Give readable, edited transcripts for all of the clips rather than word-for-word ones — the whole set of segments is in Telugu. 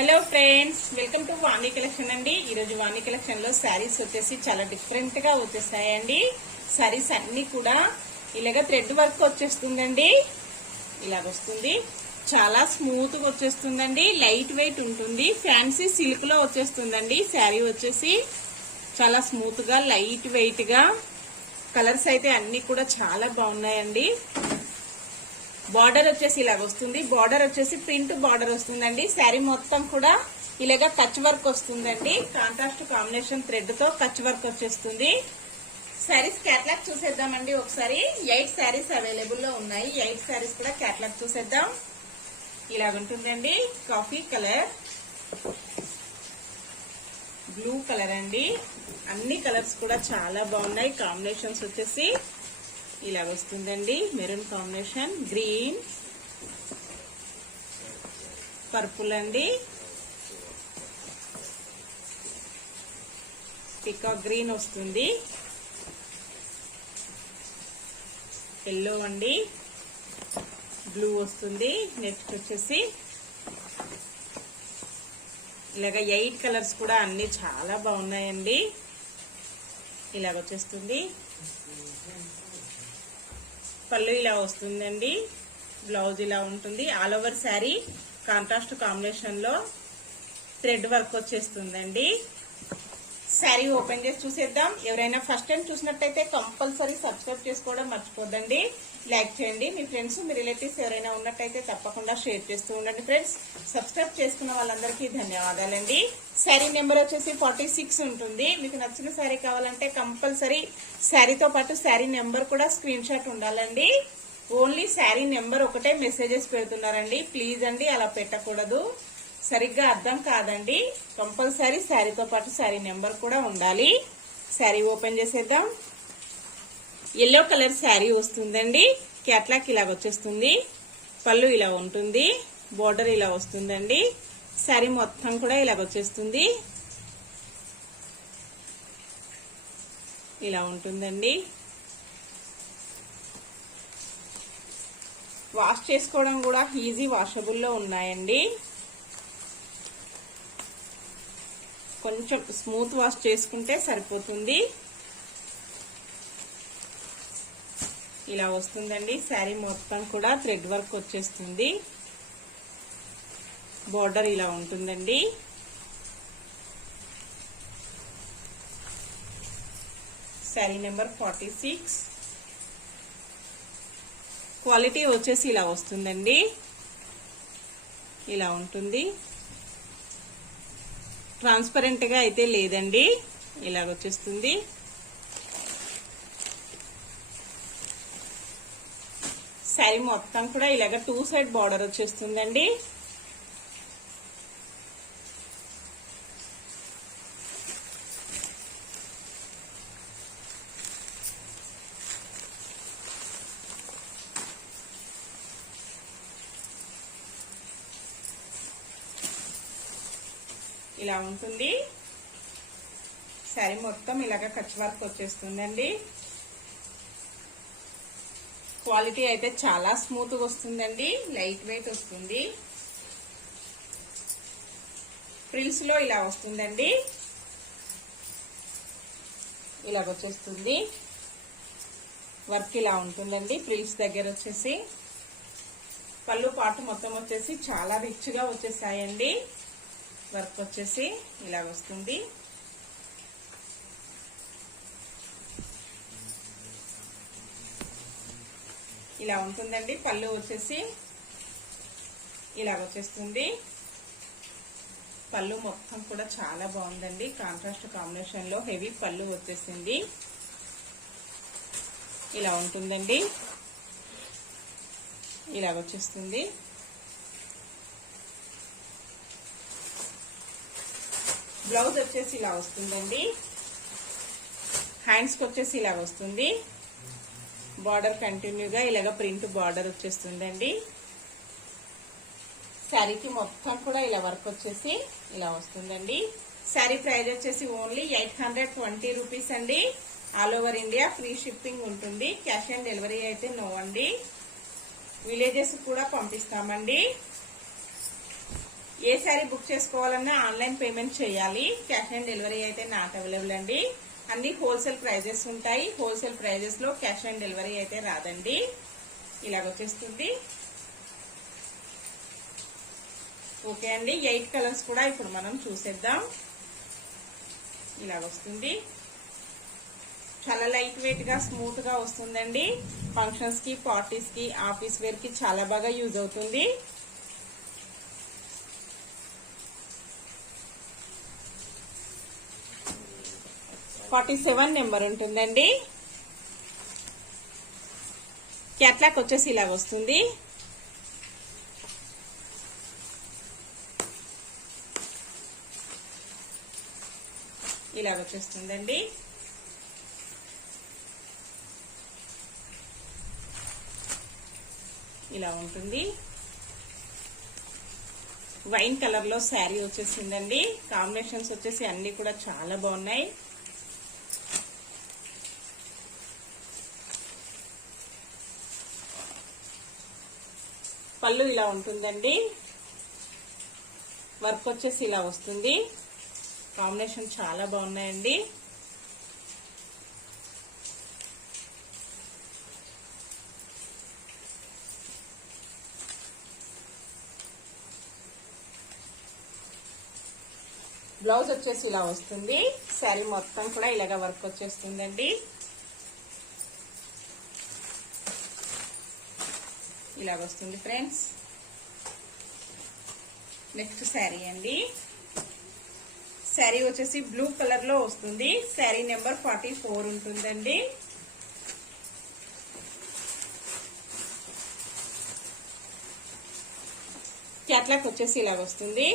Hello friends, welcome to Vani collection అండి. ఈరోజు వాణి కలెక్షన్ లో శారీస్ వచ్చేసి చాలా డిఫరెంట్ గా వచ్చేస్తాయండి. శారీస్ అన్ని కూడా ఇలాగ థ్రెడ్ వర్క్ వచ్చేస్తుందండి. ఇలాగ వస్తుంది, చాలా స్మూత్ గా వచ్చేస్తుందండి. లైట్ వెయిట్ ఉంటుంది, ఫ్యాన్సీ సిల్క్ లో వచ్చేస్తుందండి. శారీ వచ్చేసి చాలా స్మూత్ గా లైట్ వెయిట్ గా, కలర్స్ అయితే అన్ని కూడా చాలా బాగున్నాయండి. బార్డర్ వచ్చేసి ఇలాగ వస్తుంది. బార్డర్ వచ్చేసి ప్రింట్ బార్డర్ వస్తుందండి. శారీ మొత్తం కూడా ఇలాగ కచ్ వర్క్ వస్తుందండి. కాంట్రాస్ట్ కాంబినేషన్ థ్రెడ్ తో కచ్ వర్క్ వచ్చేస్తుంది. శారీస్ క్యాటలాగ్ చూసేద్దామండి ఒకసారి. 8 శారీస్ అవైలబుల్ లో ఉన్నాయి. 8 శారీస్ కూడా క్యాటలాగ్ చూసేద్దాం. ఇలాగుంటుందండి. కాఫీ కలర్, బ్లూ కలర్ అండి. అన్ని కలర్స్ కూడా చాలా బాగున్నాయి. కాంబినేషన్స్ వచ్చేసి ఇలాగ వస్తుందండి. మెరూన్ కాంబినేషన్, గ్రీన్, పర్పుల్ అండి, పికాక్ గ్రీన్ వస్తుంది, ఎల్లో అండి, బ్లూ వస్తుంది. నెక్స్ట్ వచ్చేసి ఇలాగ 8 కలర్స్ కూడా అన్ని చాలా బాగున్నాయండి. ఇలాగ వచ్చేస్తుంది. పళ్ళు ఇలా వస్తుందండి. బ్లౌజ్ ఇలా ఉంటుంది. All over sari contrast combination లో థ్రెడ్ వర్క్ వచ్చేస్తుందండి. శారీ ఓపెన్ చేసి చూసేద్దాం. ఎవరైనా ఫస్ట్ టైం చూసినట్టయితే కంపల్సరీ సబ్స్క్రైబ్ చేసుకోవడం మర్చిపోద్దండి. లైక్ చేయండి. మీ ఫ్రెండ్స్, మీ రిలేటివ్స్ ఎవరైనా ఉన్నట్టయితే తప్పకుండా షేర్ చేస్తూ ఉండండి ఫ్రెండ్స్. సబ్స్క్రైబ్ చేసుకున్న వాళ్ళందరికీ ధన్యవాదాలండి. శారీ నెంబర్ వచ్చేసి 46 ఉంటుంది. మీకు నచ్చిన శారీ కావాలంటే కంపల్సరీ శారీతో పాటు శారీ నెంబర్ కూడా స్క్రీన్ షాట్ ఉండాలండి. ఓన్లీ శారీ నెంబర్ ఒకటే మెసేజెస్ పెడుతున్నారండి. ప్లీజ్ అండి, అలా పెట్టకూడదు. సరిగ్గా అర్థం కాదండి. కంపల్సరీ శారీతో పాటు శారీ నెంబర్ కూడా ఉండాలి. శారీ ఓపెన్ చేసేద్దాం. ఎల్లో కలర్ శారీ వస్తుందండి. క్యాట్లాగ్ ఇలాగ వచ్చేస్తుంది. పళ్ళు ఇలా ఉంటుంది. బోర్డర్ ఇలా వస్తుందండి. శారీ మొత్తం కూడా ఇలాగ వచ్చేస్తుంది. ఇలా ఉంటుందండి. వాష్ చేసుకోవడం కూడా ఈజీ వాషబుల్లో ఉన్నాయండి. కొంచెం స్మూత్ వాష్ చేసుకుంటే సరిపోతుంది. ఇలా వస్తుందండి. శారీ మొత్తం కూడా థ్రెడ్ వర్క్ వచ్చేస్తుంది. బోర్డర్ ఇలా ఉంటుందండి. శారీ నెంబర్ 46. క్వాలిటీ వచ్చేసి ఇలా వస్తుందండి. ఇలా ఉంటుంది. ట్రాన్స్పరెంట్ గా అయితే లేదండి. ఇలాగ వచ్చేస్తుంది. శారీ మొత్తం కూడా ఇలాగ 2 సైడ్ బార్డర్ వచ్చేస్తుందండి. ఇలా ఉంటుంది. శారీ మొత్తం ఇలాగ కచ్ వర్క్ వచ్చేస్తుందండి. క్వాలిటీ అయితే చాలా స్మూత్ గా వస్తుందండి. లైట్ వెయిట్ వస్తుంది. ఫ్రిల్స్ లో ఇలా వస్తుందండి. ఇలాగ వచ్చేస్తుంది. వర్క్ ఇలా ఉంటుందండి. ఫ్రిల్స్ దగ్గర వచ్చేసి పళ్ళు పాటు మొత్తం వచ్చేసి చాలా రిచ్ గా వచ్చేసాయండి. వర్క్ వచ్చేసి ఇలా వస్తుంది. ఇలా ఉంటుందండి. పళ్ళు వచ్చేసి ఇలా వచ్చేస్తుంది. పళ్ళు మొత్తం కూడా చాలా బాగుందండి. కాంట్రాస్ట్ కాంబినేషన్ లో హెవీ పళ్ళు వచ్చేసింది. ఇలా ఉంటుందండి. ఇలా వచ్చేస్తుంది. బ్లౌజ్ వచ్చేసి ఇలా వస్తుందండి. హ్యాండ్స్ కి వచ్చేసి ఇలా వస్తుంది. బార్డర్ కంటిన్యూగా ఇలాగ ప్రింట్ బార్డర్ వచ్చేస్తుందండి. శారీకి మొత్తం కూడా ఇలా వర్క్ వచ్చేసి ఇలా వస్తుందండి. శారీ ప్రైస్ వచ్చేసి ఓన్లీ 820 రూపీస్ అండి. All over India free shipping ఉంటుంది. క్యాష్ ఆన్ డెలివరీ అయితే నో అండి. విలేజెస్ కూడా పంపిస్తామండి. ఏ శారీ బుక్ చేసుకోవాలన్నా ఆన్లైన్ పేమెంట్ చేయాలి. క్యాష్ ఆన్ డెలివరీ అయితే నాట్ అవైలబుల్ అండి. అన్ని హోల్సేల్ ప్రైజెస్ ఉంటాయి. హోల్సేల్ ప్రైజెస్ లో క్యాష్ ఆన్ డెలివరీ అయితే రాదండి. ఇలాగొచ్చేస్తుంది. ఓకే అండి, 8 కలర్స్ కూడా ఇప్పుడు మనం చూసేద్దాం. ఇలాగొస్తుంది. చాలా లైట్ వెయిట్ గా స్మూత్ గా వస్తుందండి. ఫంక్షన్స్ కి, పార్టీస్ కి, ఆఫీస్ వేర్ కి చాలా బాగా యూజ్ అవుతుంది. (47) నెంబర్ ఉంటుందండి. క్యాట్లాగ్ వచ్చేసి ఇలాగ వస్తుంది. ఇలాగ వచ్చేస్తుందండి. ఇలా ఉంటుంది. వైన్ కలర్ లో శారీ వచ్చేసిందండి. కాంబినేషన్స్ వచ్చేసి అన్ని కూడా చాలా బాగున్నాయి. పళ్ళు ఇలా ఉంటుందండి. వర్క్ వచ్చేసి ఇలా వస్తుంది. కాంబినేషన్ చాలా బాగున్నాయండి. బ్లౌజ్ వచ్చేసి ఇలా వస్తుంది. శారీ మొత్తం కూడా ఇలాగ వర్క్ వచ్చేస్తుందండి. ఇలాగ వస్తుంది ఫ్రెండ్స్. నెక్స్ట్ శారీ అండి. శారీ వచ్చేసి బ్లూ కలర్ లో వస్తుంది. శారీ నెంబర్ 44 ఉంటుందండి. క్యాట్లాగ్ వచ్చేసి ఇలాగ వస్తుంది.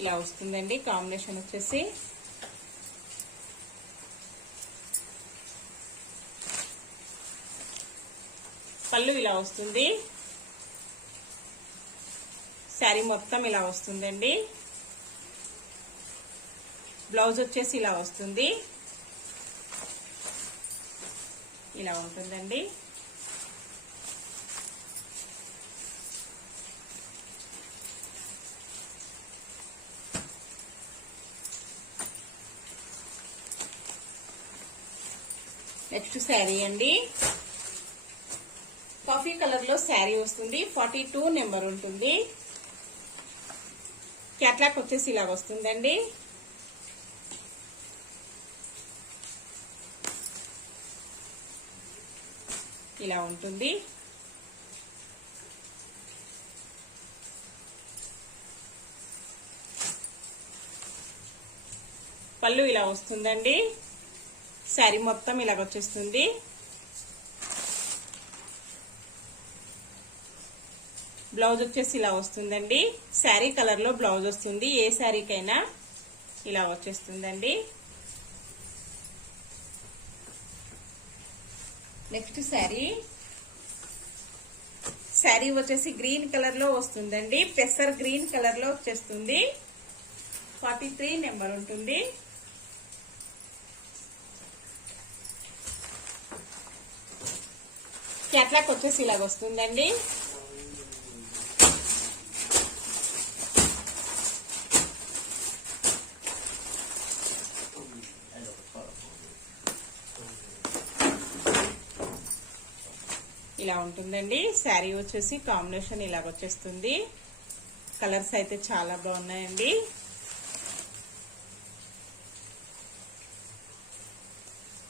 ఇలా వస్తుందండి. కాంబినేషన్ వచ్చేసి పళ్ళు ఇలా వస్తుంది. శారీ మొత్తం ఇలా వస్తుందండి. బ్లౌజ్ వచ్చేసి ఇలా వస్తుంది. ఇలా ఉంటుందండి. నెక్స్ట్ శారీ అండి. కాఫీ కలర్ లో శారీ వస్తుంది. 42 నెంబర్ ఉంటుంది. క్యాట్లాగ్ వచ్చేసి ఇలా వస్తుందండి. ఇలా ఉంటుంది. పళ్ళు ఇలా వస్తుందండి. శారీ మొత్తం ఇలాగ వచ్చేస్తుంది. బ్లౌజ్ వచ్చేసి ఇలా వస్తుందండి. శారీ కలర్ లో బ్లౌజ్ వస్తుంది. ఏ శారీకైనా ఇలా వచ్చేస్తుందండి. నెక్స్ట్ శారీ వచ్చేసి గ్రీన్ కలర్ లో వస్తుందండి. పెసర్ గ్రీన్ కలర్ లో వచ్చేస్తుంది. 43 నెంబర్ ఉంటుంది. క్యాట్లాగ్ వచ్చేసి ఇలాగ వస్తుందండి. ఇలా ఉంటుందండి. శారీ వచ్చేసి కాంబినేషన్ ఇలాగ వచ్చేస్తుంది. కలర్స్ అయితే చాలా బాగున్నాయండి.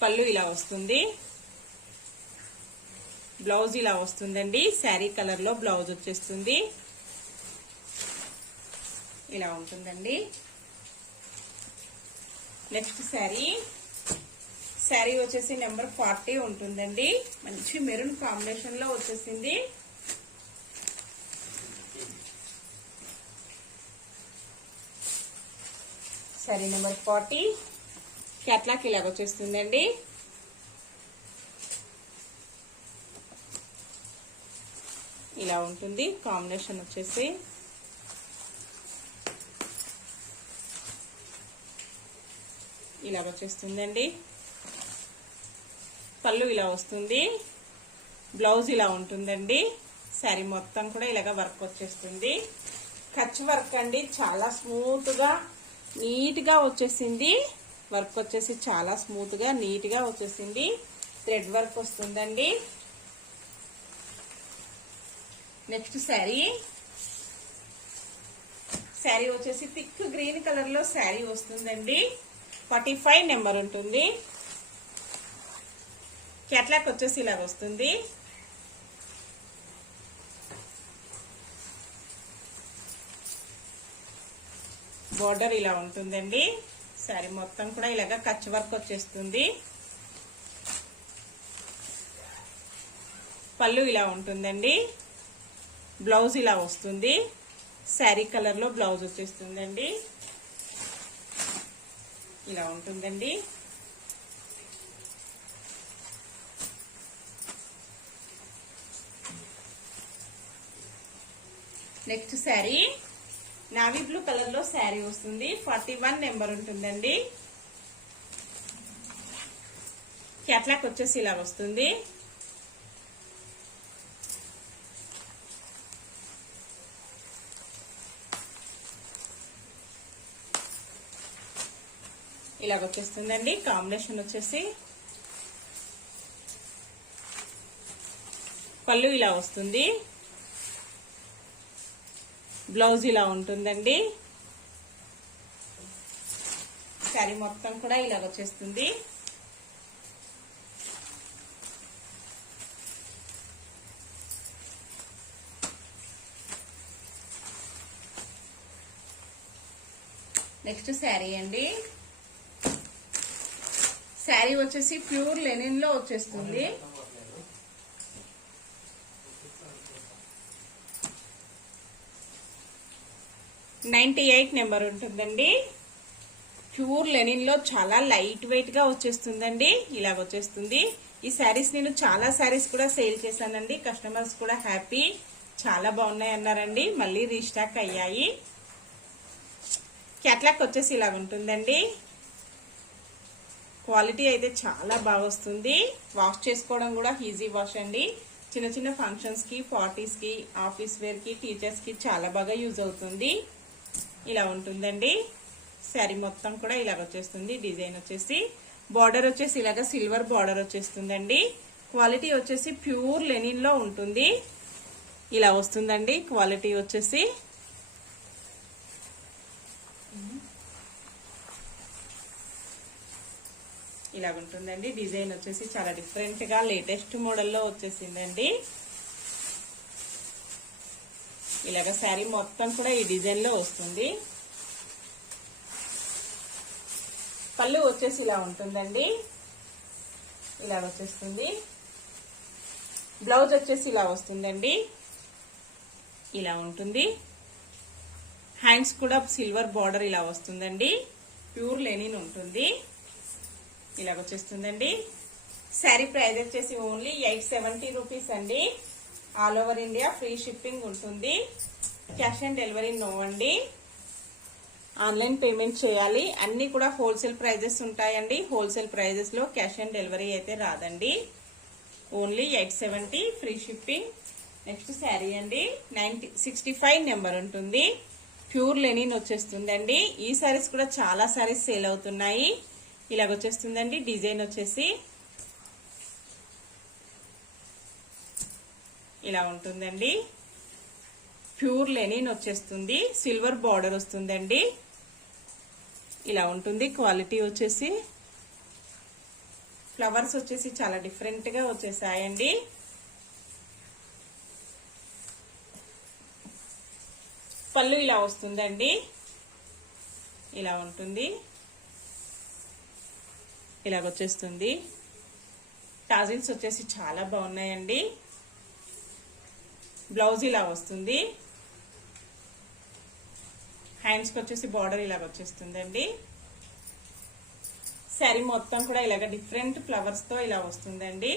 పళ్ళు ఇలా వస్తుంది. బ్లౌజ్ ఇలా వస్తుందండి. శారీ కలర్ లో బ్లౌజ్ వచ్చేస్తుంది. ఇలా ఉంటుందండి. నెక్స్ట్ శారీ వచ్చేసి నెంబర్ 40 ఉంటుందండి. మంచి మెరూన్ కాంబినేషన్ లో వచ్చేసింది. శారీ నెంబర్ 40. క్యాట్లాగ్ ఇలాగ వచ్చేస్తుందండి. ఇలా ఉంటుంది కాంబినేషన్ వచ్చేసి. ఇలా వచ్చేస్తుందండి. పళ్ళు ఇలా వస్తుంది, బ్లౌజ్ ఇలా ఉంటుందండి. శారీ మొత్తం కూడా ఇలాగ వర్క్ వచ్చేస్తుంది. కచ్ వర్క్ అండి, చాలా స్మూత్ గా నీట్ గా వచ్చేసింది. వర్క్ వచ్చేసి చాలా స్మూత్ గా నీట్ గా వచ్చేసింది. థ్రెడ్ వర్క్ వస్తుందండి. నెక్స్ట్ శారీ వచ్చేసి థిక్ గ్రీన్ కలర్ లో శారీ వస్తుందండి. 45 నెంబర్ ఉంటుంది. క్యాట్లాగ్ వచ్చేసి ఇలా వస్తుంది. బోర్డర్ ఇలా ఉంటుందండి. శారీ మొత్తం కూడా ఇలాగ కచ్ వర్క్ వచ్చేస్తుంది. పళ్ళు ఇలా ఉంటుందండి. బ్లౌజ్ ఇలా వస్తుంది. శారీ కలర్ లో బ్లౌజ్ వచ్చేస్తుందండి. ఇలా ఉంటుందండి. Next sari navy blue colour లో శారీ వస్తుంది. 41 నెంబర్ ఉంటుందండి. క్యాట్లాగ్ వచ్చేసి ఇలా వస్తుంది. ఇలాగ వచ్చేస్తుందండి. కాంబినేషన్ వచ్చేసి పళ్ళు ఇలా వస్తుంది. బ్లౌజ్ ఇలా ఉంటుందండి. శారీ మొత్తం కూడా ఇలాగ వచ్చేస్తుంది. నెక్స్ట్ శారీ అండి. శారీ వచ్చేసి ప్యూర్ లెనిన్ లో వచ్చేస్తుంది. $98 నెంబర్ ఉంటుందండి. ప్యూర్ లెనిన్ లో చాలా లైట్ వెయిట్ గా వచ్చేస్తుందండి. ఇలా వచ్చేస్తుంది. ఈ శారీస్ నేను చాలా శారీస్ కూడా సేల్ చేశానండి. కస్టమర్స్ కూడా హ్యాపీ, చాలా బాగున్నాయి అన్నారండి. మళ్ళీ రీస్టాక్ అయ్యాయి. క్యాట్లాగ్ వచ్చేసి ఇలా ఉంటుందండి. క్వాలిటీ అయితే చాలా బాగా వస్తుంది. వాష్ చేసుకోవడం కూడా ఈజీ వాష్ అండి. చిన్న చిన్న ఫంక్షన్స్ కి, పార్టీస్ కి, ఆఫీస్ వేర్ కి, టీచర్స్ కి చాలా బాగా యూజ్ అవుతుంది. ఇలా ఉంటుందండి. శారీ మొత్తం కూడా ఇలాగ వచ్చేస్తుంది. డిజైన్ వచ్చేసి బార్డర్ వచ్చేసి ఇలాగ సిల్వర్ బార్డర్ వచ్చేస్తుందండి. క్వాలిటీ వచ్చేసి ప్యూర్ లెనిన్ లో ఉంటుంది. ఇలా వస్తుందండి క్వాలిటీ వచ్చేసి. ఇలా ఉంటుందండి. డిజైన్ వచ్చేసి చాలా డిఫరెంట్ గా లేటెస్ట్ మోడల్లో వచ్చేసిందండి. ఇలాగ శారీ మొత్తం కూడా ఈ డిజైన్ లో వస్తుంది. పళ్ళు వచ్చేసి ఇలా ఉంటుందండి. ఇలా వచ్చేస్తుంది. బ్లౌజ్ వచ్చేసి ఇలా వస్తుందండి. ఇలా ఉంటుంది. హ్యాండ్స్ కూడా సిల్వర్ బార్డర్ ఇలా వస్తుందండి. ప్యూర్ లెనిన్ ఉంటుంది. ఇలా వచ్చేస్తుందండి. శారీ ప్రైస్ వచ్చేసి ఓన్లీ 870 రూపీస్ అండి. All over India free shipping ఉంటుంది. క్యాష్ ఆన్ డెలివరీ నో అండి. ఆన్లైన్ పేమెంట్ చేయాలి. అన్ని కూడా హోల్సేల్ ప్రైజెస్ ఉంటాయండి. హోల్సేల్ ప్రైజెస్ లో క్యాష్ ఆన్ డెలివరీ అయితే రాదండి. Only 870 free shipping. Next sari అండి. 65 నెంబర్ ఉంటుంది. ప్యూర్ లెనిన్ వచ్చేస్తుందండి. ఈ శారీస్ కూడా చాలా శారీస్ సేల్ అవుతున్నాయి. ఇలాగ వచ్చేస్తుందండి. డిజైన్ వచ్చేసి ఇలా ఉంటుందండి. ప్యూర్ లెనిన్ వచ్చేస్తుంది. సిల్వర్ బార్డర్ వస్తుందండి. ఇలా ఉంటుంది. క్వాలిటీ వచ్చేసి ఫ్లవర్స్ వచ్చేసి చాలా డిఫరెంట్ గా వచ్చేసాయండి. పళ్ళు ఇలా వస్తుందండి. ఇలా ఉంటుంది. ఇలాగొచ్చేస్తుంది. టాజిల్స్ వచ్చేసి చాలా బాగున్నాయండి. బ్లౌజ్ ఇలా వస్తుంది. హ్యాండ్స్ కి వచ్చేసి బార్డర్ ఇలాగ వచ్చేస్తుందండి. శారీ మొత్తం కూడా ఇలాగ డిఫరెంట్ ఫ్లవర్స్ తో ఇలా వస్తుందండి.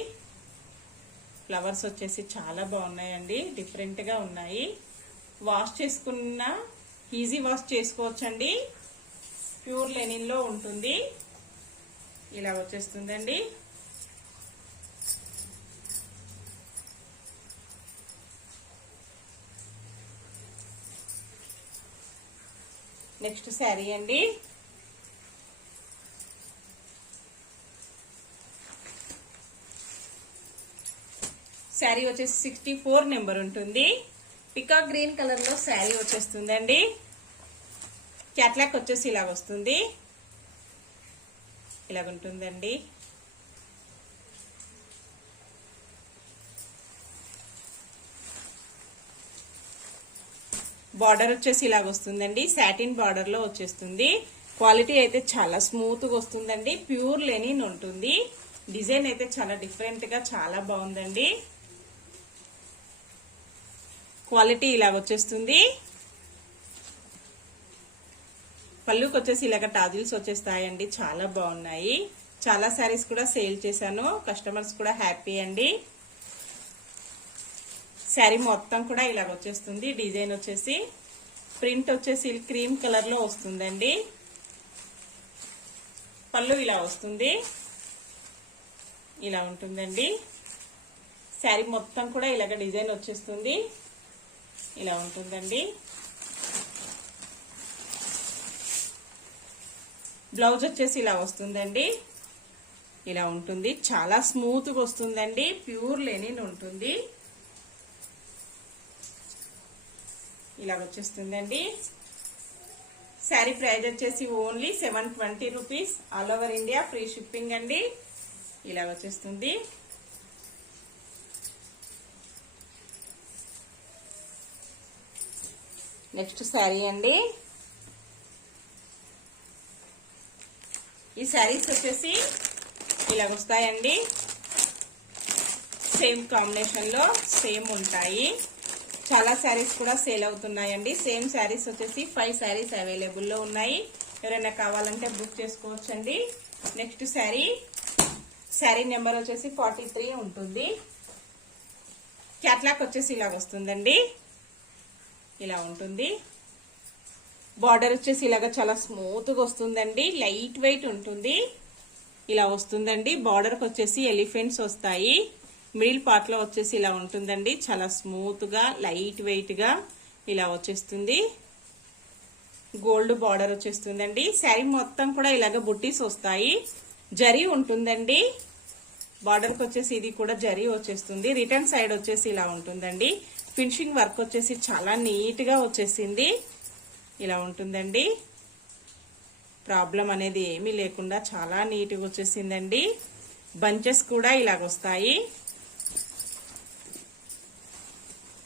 ఫ్లవర్స్ వచ్చేసి చాలా బాగున్నాయండి. డిఫరెంట్ గా ఉన్నాయి. వాష్ చేసుకున్న ఈజీ వాష్ చేసుకోవచ్చండి. ప్యూర్ లెనిన్ లో ఉంటుంది. ఇలా వచ్చేస్తుందండి. నెక్స్ట్ శారీ అండి. శారీ వచ్చేసి 64 నెంబర్ ఉంటుంది. పికాక్ గ్రీన్ కలర్ లో శారీ వచ్చేస్తుందండి. క్యాట్లాక్ వచ్చేసి ఇలా వస్తుంది, ఇలాగుంటుందండి. బార్డర్ వచ్చేసి ఇలాగ వస్తుందండి. సాటిన్ బార్డర్ లో వచ్చేస్తుంది. క్వాలిటీ అయితే చాలా స్మూత్ గా వస్తుందండి. ప్యూర్ లెనిన్ ఉంటుంది. డిజైన్ అయితే చాలా డిఫరెంట్ గా చాలా బాగుందండి. క్వాలిటీ ఇలాగ వచ్చేస్తుంది. పళ్ళుకి వచ్చేసి ఇలాగ టాజిల్స్ వచ్చేస్తాయండి. చాలా బాగున్నాయి. చాలా శారీస్ కూడా సేల్ చేశాను. కస్టమర్స్ కూడా హ్యాపీ అండి. శారీ మొత్తం కూడా ఇలాగ వచ్చేస్తుంది. డిజైన్ వచ్చేసి ప్రింట్ వచ్చేసి క్రీమ్ కలర్ లో వస్తుందండి. పళ్ళు ఇలా వస్తుంది, ఇలా ఉంటుందండి. శారీ మొత్తం కూడా ఇలాగ డిజైన్ వచ్చేస్తుంది, ఇలా ఉంటుందండి. బ్లౌజ్ వచ్చేసి ఇలా వస్తుందండి, ఇలా ఉంటుంది. చాలా స్మూత్ గా వస్తుందండి. ప్యూర్ లెనిన్ ఉంటుంది. ఇలా వచ్చేస్తుందండి. శారీ ప్రైస్ వచ్చేసి only 720 rupees. All over India free shipping అండి. ఇలా వచ్చేస్తుంది. నెక్స్ట్ శారీ అండి. ఈ శారీస్ వచ్చేసి ఇలా వస్తాయండి. సేమ్ కాంబినేషన్ లో సేమ్ ఉంటాయి. చాలా శారీస్ కూడా సేల్ అవుతున్నాయండి. సేమ్ శారీస్ వచ్చేసి 5 శారీస్ అవైలబుల్ లో ఉన్నాయి. ఎవరైనా కావాలంటే బుక్ చేసుకోవచ్చండి. నెక్స్ట్ శారీ నెంబర్ వచ్చేసి 43 ఉంటుంది. క్యాట్లాక్ వచ్చేసి ఇలా వస్తుందండి, ఇలా ఉంటుంది. బార్డర్ వచ్చేసి ఇలాగ చాలా స్మూత్ గా వస్తుందండి. లైట్ వెయిట్ ఉంటుంది, ఇలా వస్తుందండి. బార్డర్ కి వచ్చేసి ఎలిఫెంట్స్ వస్తాయి. మిడిల్ పార్ట్ లో వచ్చేసి ఇలా ఉంటుందండి. చాలా స్మూత్ గా లైట్ వెయిట్ గా ఇలా వచ్చేస్తుంది. గోల్డ్ బార్డర్ వచ్చేస్తుందండి. శారీ మొత్తం కూడా ఇలాగ బుట్టీస్ వస్తాయి. జరీ ఉంటుందండి. బార్డర్ కి వచ్చేసి ఇది కూడా జరీ వచ్చేస్తుంది. రిటర్న్ సైడ్ వచ్చేసి ఇలా ఉంటుందండి. ఫినిషింగ్ వర్క్ వచ్చేసి చాలా నీట్ గా వచ్చేసింది, ఇలా ఉంటుందండి. ప్రాబ్లం అనేది ఏమీ లేకుండా చాలా నీట్ గా వచ్చేసిందండి. బంచెస్ కూడా ఇలాగ వస్తాయి,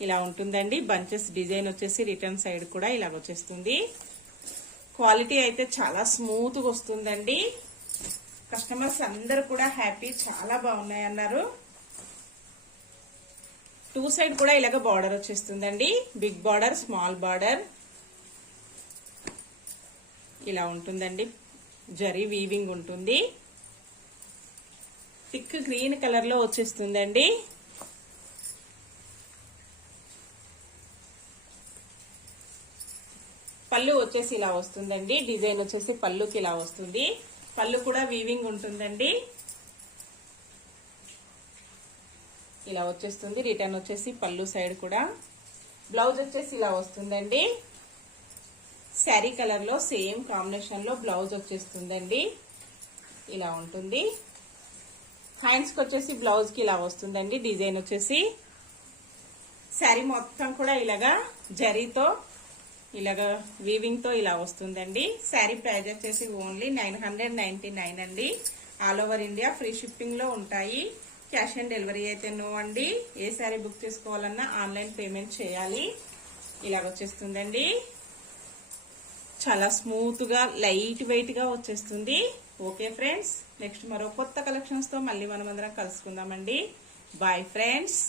ఇలా ఉంటుందండి. బంచెస్ డిజైన్ వచ్చేసి రిటర్న్ సైడ్ కూడా ఇలాగ వచ్చేస్తుంది. క్వాలిటీ అయితే చాలా స్మూత్ గా వస్తుందండి. కస్టమర్స్ అందరు కూడా హ్యాపీ, చాలా బాగున్నాయి అన్నారు. 2 సైడ్ కూడా ఇలాగ బార్డర్ వచ్చేస్తుందండి. బిగ్ బార్డర్, స్మాల్ బార్డర్, ఇలా ఉంటుందండి. జరీ వీవింగ్ ఉంటుంది. థిక్ గ్రీన్ కలర్ లో వచ్చేస్తుందండి. పళ్ళు వచ్చేసి ఇలా వస్తుందండి. డిజైన్ వచ్చేసి పళ్ళుకి ఇలా వస్తుంది. పళ్ళు కూడా వీవింగ్ ఉంటుందండి, ఇలా వచ్చేస్తుంది. రిటర్న్ వచ్చేసి పళ్ళు సైడ్ కూడా. బ్లౌజ్ వచ్చేసి ఇలా వస్తుందండి. శారీ కలర్ లో సేమ్ కాంబినేషన్ లో బ్లౌజ్ వచ్చేస్తుందండి, ఇలా ఉంటుంది. హ్యాండ్స్ కి వచ్చేసి బ్లౌజ్ కి ఇలా వస్తుందండి. డిజైన్ వచ్చేసి శారీ మొత్తం కూడా ఇలాగా జరీతో ఇలాగా వీవింగ్ తో ఇలా వస్తుందండి. శారీ ప్రైస్ వచ్చేసి ఓన్లీ 999 అండి. All over India free shipping లో ఉంటాయి. క్యాష్ ఆన్ డెలివరీ అయితే నో అండి. ఏ శారీ బుక్ చేసుకోవాలన్నా ఆన్లైన్ పేమెంట్ చేయాలి. ఇలాగ వచ్చేస్తుందండి. చాలా స్మూత్ గా లైట్ వెయిట్ గా వచ్చేస్తుంది. ఓకే ఫ్రెండ్స్, నెక్స్ట్ మరో కొత్త కలెక్షన్స్ తో మళ్ళీ మనం అందరం కలుసుకుందామండి. Bye friends.